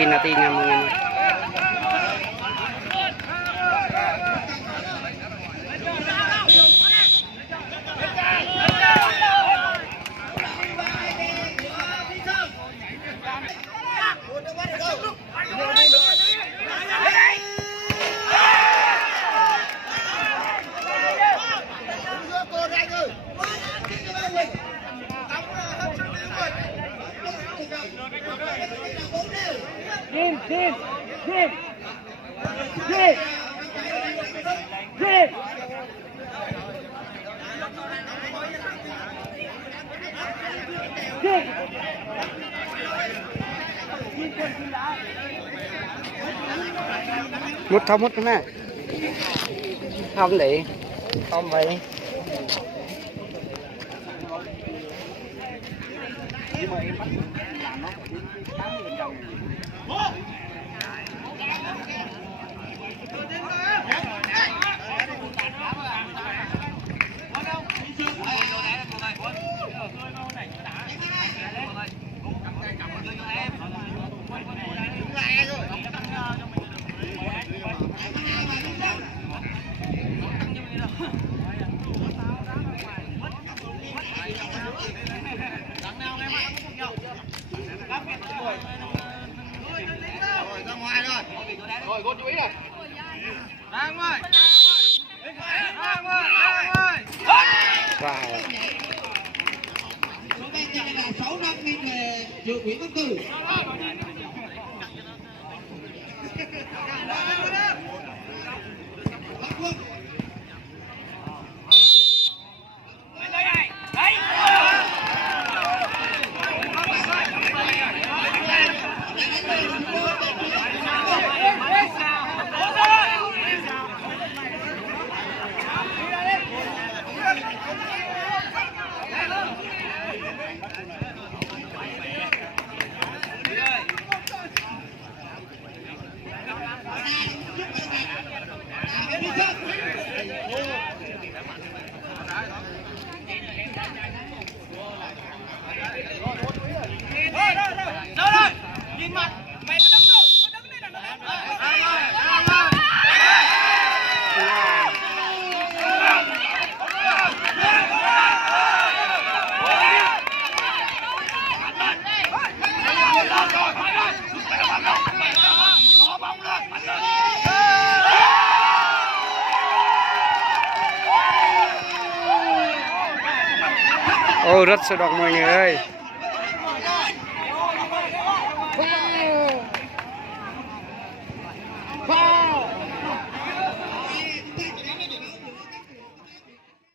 Penalti nga mga mút không mút nè không đi không vậy Rồi, cô chú ý rồi. Đang ơi. wow. Số ban cho nên là 6 năm nghiêng về Dược Nguyễn Văn Cử. Nhìn mặt mày nó đứng rồi, nó đứng đây là nó Ôi rất sôi động mọi người ơi.